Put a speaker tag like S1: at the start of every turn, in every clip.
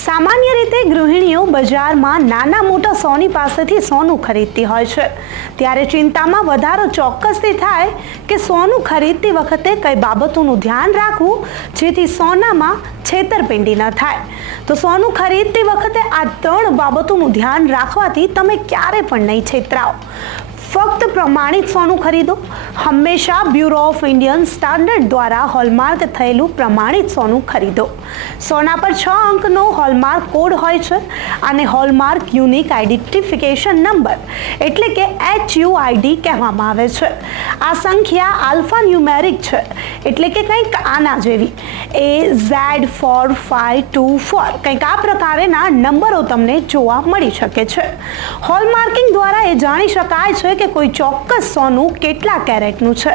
S1: સામાન્ય રીતે ગૃહિણીઓ બજારમાં નાના મોટા સોની પાસેથી સોનું ખરીદતી હોય છે. ત્યારે ચિંતામાં વધારો ચોક્કસથી થાય કે સોનું ખરીદતી વખતે કઈ બાબતોનું ધ્યાન રાખવું, જેથી સોનામાં છેતરપિંડી ન થાય. તો સોનું ખરીદતી વખતે આ ત્રણ બાબતોનું ધ્યાન રાખવાથી તમે ક્યારે પણ નહીં છેતરાઓ ફક્ત પ્રમાણિત સોનું ખરીદો. હંમેશા બ્યુરો ઓફ ઇન્ડિયન સ્ટાન્ડર્ડ દ્વારા હોલમાર્ક થયેલું પ્રમાણિત સોનું ખરીદો. સોના પર છ અંકનો હોલમાર્ક કોડ હોય છે અને હોલમાર્ક યુનિક આઈડેન્ટિફિકેશન નંબર એટલે કે એચ યુ આઈડી કહેવામાં આવે છે. આ સંખ્યા આલ્ફા ન્યુમેરિક છે એટલે કે કંઈક આના જેવી. એ Z four five two four કંઈક આ પ્રકારેના નંબરો તમને જોવા મળી શકે છે. હોલમાર્કિંગ દ્વારા એ જાણી શકાય છે કે કોઈ ચોક્કસ સોનું કેટલા કેરેટનું છે.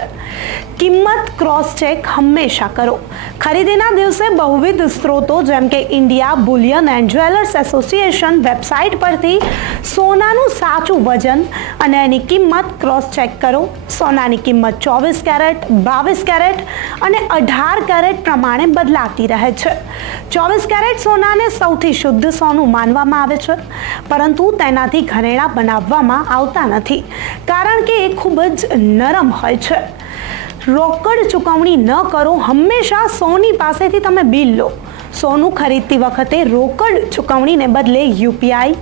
S1: કિંમત ક્રોસ ચેક હંમેશા કરો. ખરીદીના દિવસે બહુવિધ સ્ત્રોતો જેમ કે India, bullion and jewellers association website પરથી સોનાનું સાચું વજન અને એની કિંમત ક્રોસ ચેક કરો. સોનાની કિંમત ચોવીસ કેરેટ, બાવીસ કેરેટ અને અઢાર કેરેટ પ્રમાણે બદલાતી રહે છે. ચોવીસ કેરેટ સોનાને સૌથી શુદ્ધ સોનું માનવામાં આવે છે, પરંતુ તેનાથી ઘરેણાં બનાવવામાં આવતા નથી, કારણ કે એ ખૂબ જ નરમ હોય છે. રોકડ ચૂકવણી ન કરો, હંમેશા સોની પાસેથી તમે બિલ લો. સોનું ખરીદતી વખતે રોકડ ચૂકવણીને બદલે યુપીઆઈ.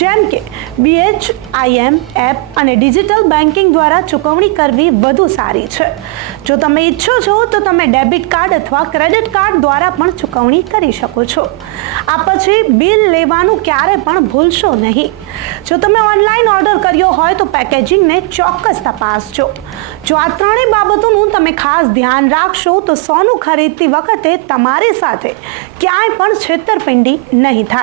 S1: જેમ કે બીએચઆઈએમ એપ અને ડિજિટલ બેન્કિંગ દ્વારા ચૂકવણી કરવી વધુ સારી છે. જો તમે ઈચ્છો છો તો તમે ડેબિટ કાર્ડ અથવા ક્રેડિટ કાર્ડ દ્વારા પણ ચૂકવણી કરી શકો છો. આ પછી બિલ લેવાનું ક્યારે પણ ભૂલશો નહીં. જો તમે ઓનલાઈન ઓર્ડર કર્યો હોય તો પેકેજિંગને ચોક્કસ તપાસજો. જો આ ત્રણેય બાબતોનું તમે ખાસ ધ્યાન રાખશો, તો સોનું ખરીદતી વખતે તમારી સાથે ક્યાંય પણ છેતરપિંડી નહીં થાય.